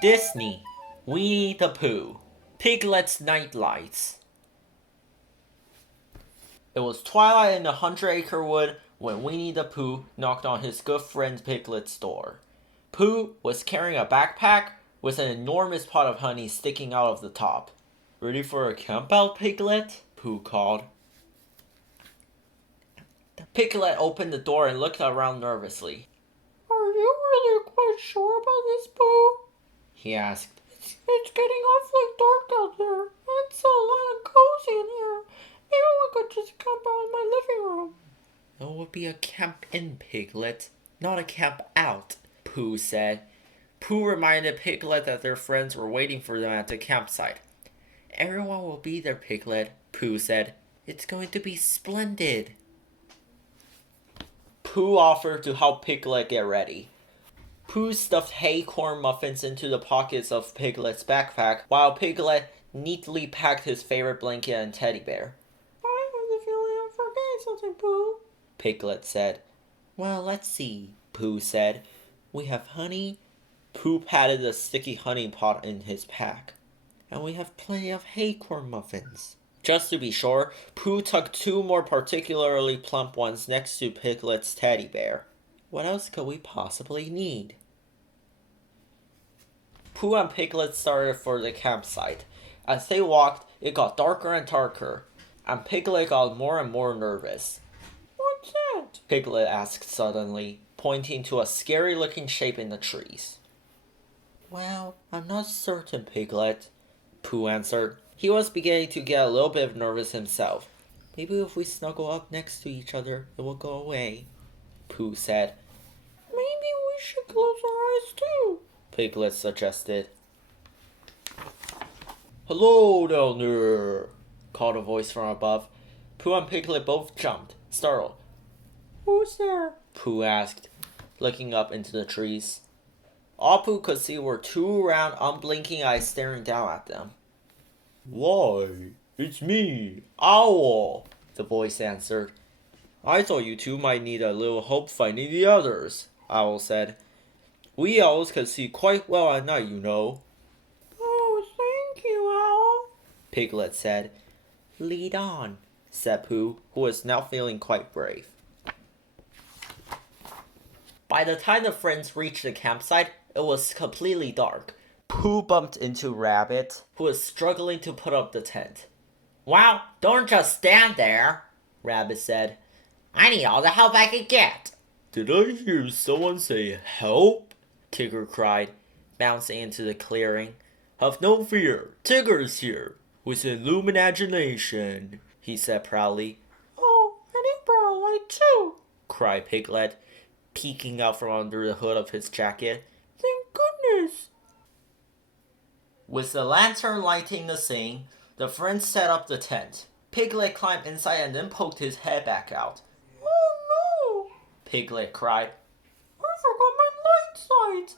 Disney, Winnie the Pooh, Piglet's Night Lights. It was twilight in the 100-acre wood when Winnie the Pooh knocked on his good friend Piglet's door. Pooh was carrying a backpack with an enormous pot of honey sticking out of the top. "Ready for a campout, Piglet?" Pooh called. Piglet opened the door and looked around nervously. "Are you really quite sure about this, Pooh?" he asked. It's getting awfully dark out there. It's so light and cozy in here. Maybe we could just camp out in my living room." "It would be a camp in, Piglet, not a camp out," Pooh said. Pooh reminded Piglet that their friends were waiting for them at the campsite. "Everyone will be there, Piglet," Pooh said. "It's going to be splendid." Pooh offered to help Piglet get ready. Pooh stuffed hay-corn muffins into the pockets of Piglet's backpack, while Piglet neatly packed his favorite blanket and teddy bear. "I have the feeling I'm forgetting something, Pooh," Piglet said. "Well, let's see," Pooh said. "We have honey." Pooh patted the sticky honey pot in his pack. "And we have plenty of hay-corn muffins." Just to be sure, Pooh tucked 2 more particularly plump ones next to Piglet's teddy bear. What else could we possibly need? Pooh and Piglet started for the campsite. As they walked, it got darker and darker, and Piglet got more and more nervous. "What's that?" Piglet asked suddenly, pointing to a scary-looking shape in the trees. "Well, I'm not certain, Piglet," Pooh answered. He was beginning to get a little bit nervous himself. "Maybe if we snuggle up next to each other, it will go away," Pooh said. "Maybe we should close our eyes too," Piglet suggested. "Hello down there," called a voice from above. Pooh and Piglet both jumped, startled. "Who's there?" Pooh asked, looking up into the trees. All Pooh could see were 2 round, unblinking eyes staring down at them. "Why, it's me, Owl," the voice answered. "I thought you 2 might need a little help finding the others," Owl said. "We owls can see quite well at night, you know." "Oh, thank you, Owl," Piglet said. "Lead on," said Pooh, who was now feeling quite brave. By the time the friends reached the campsite, it was completely dark. Pooh bumped into Rabbit, who was struggling to put up the tent. "Well, don't just stand there," Rabbit said. "I need all the help I can get." "Did I hear someone say help?" Tigger cried, bouncing into the clearing. "Have no fear, Tigger's here, with illumination," he said proudly. "Oh, and he brought a light too," cried Piglet, peeking out from under the hood of his jacket. "Thank goodness." With the lantern lighting the scene, the friends set up the tent. Piglet climbed inside and then poked his head back out. "Oh no!" Piglet cried. "I forgot my light.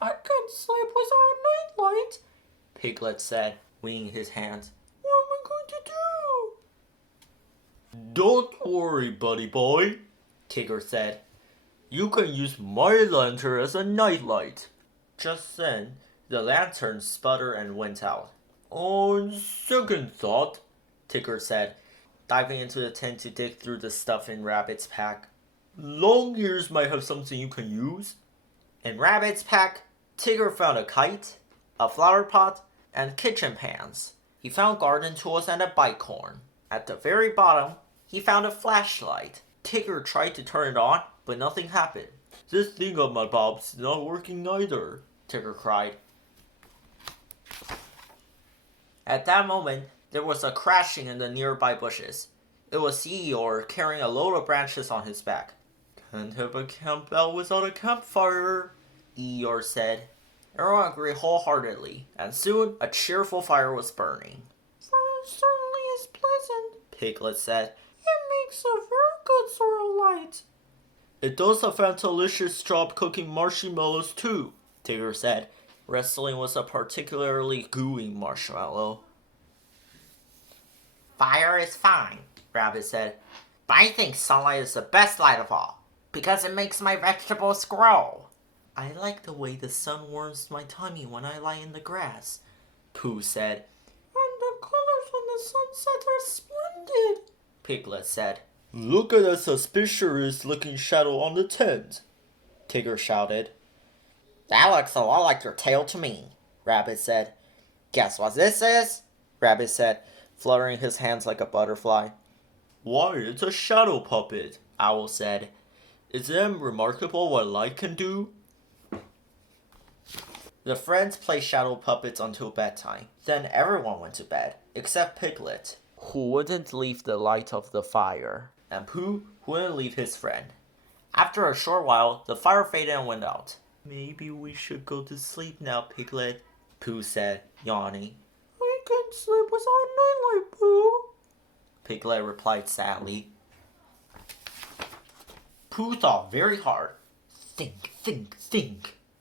I can't sleep without a night light," Piglet said, wringing his hands. "What am I going to do?" "Don't worry, buddy boy," Tigger said. "You can use my lantern as a nightlight." Just then, the lantern sputtered and went out. "On second thought," Tigger said, diving into the tent to dig through the stuff in Rabbit's pack, "Longears might have something you can use." In Rabbit's pack, Tigger found a kite, a flower pot, and kitchen pans. He found garden tools and a bike horn. At the very bottom, he found a flashlight. Tigger tried to turn it on, but nothing happened. "This thingamabob's not working either," Tigger cried. At that moment, there was a crashing in the nearby bushes. It was Eeyore carrying a load of branches on his back. "Can't have a camp out without a campfire," Eeyore said. Everyone agreed wholeheartedly, and soon a cheerful fire was burning. "Fire certainly is pleasant," Piglet said. "It makes a very good sort of light." "It does a fantalicious job cooking marshmallows too," Tigger said, wrestling with a particularly gooey marshmallow. "Fire is fine," Rabbit said, "but I think sunlight is the best light of all, because it makes my vegetables grow. I like the way the sun warms my tummy when I lie in the grass, Pooh said. And the colors on the sunset are splendid, Piglet said. Look at that suspicious looking shadow on the tent, Tigger shouted. That looks a lot like your tail to me, Rabbit said. Guess what this is? Rabbit said, fluttering his hands like a butterfly. Why, it's a shadow puppet, Owl said. Isn't it remarkable what light can do? The friends played shadow puppets until bedtime. Then everyone went to bed, except Piglet, who wouldn't leave the light of the fire, and Pooh, who wouldn't leave his friend. After a short while, the fire faded and went out. Maybe we should go to sleep now, Piglet, Pooh said, yawning. I can't sleep without nightlight, Pooh, Piglet replied sadly. Pooh thought very hard. Think,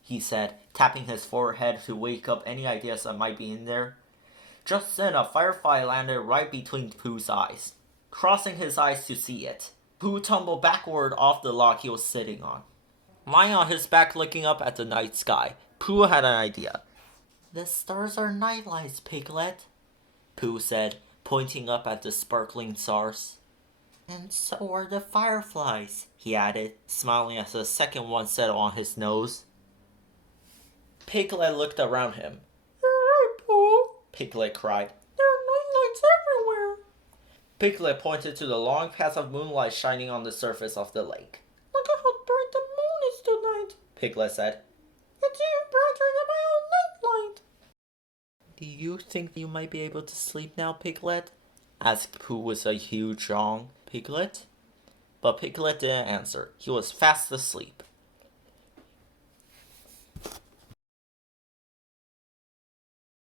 he said, tapping his forehead to wake up any ideas that might be in there. Just then a firefly landed right between Pooh's eyes. Crossing his eyes to see it, Pooh tumbled backward off the log he was sitting on. Lying on his back looking up at the night sky, Pooh had an idea. The stars are nightlights, Piglet, Pooh said, pointing up at the sparkling stars. And so are the fireflies, he added, smiling as the second one settled on his nose. Piglet looked around him. You're right, Pooh, Piglet cried. there are nightlights everywhere. Piglet pointed to the long path of moonlight shining on the surface of the lake. Look at how bright the moon is tonight, Piglet said. It's even brighter than my own nightlight. Do you think you might be able to sleep now, Piglet? Asked Pooh with a huge yawn. Piglet? But Piglet didn't answer. He was fast asleep.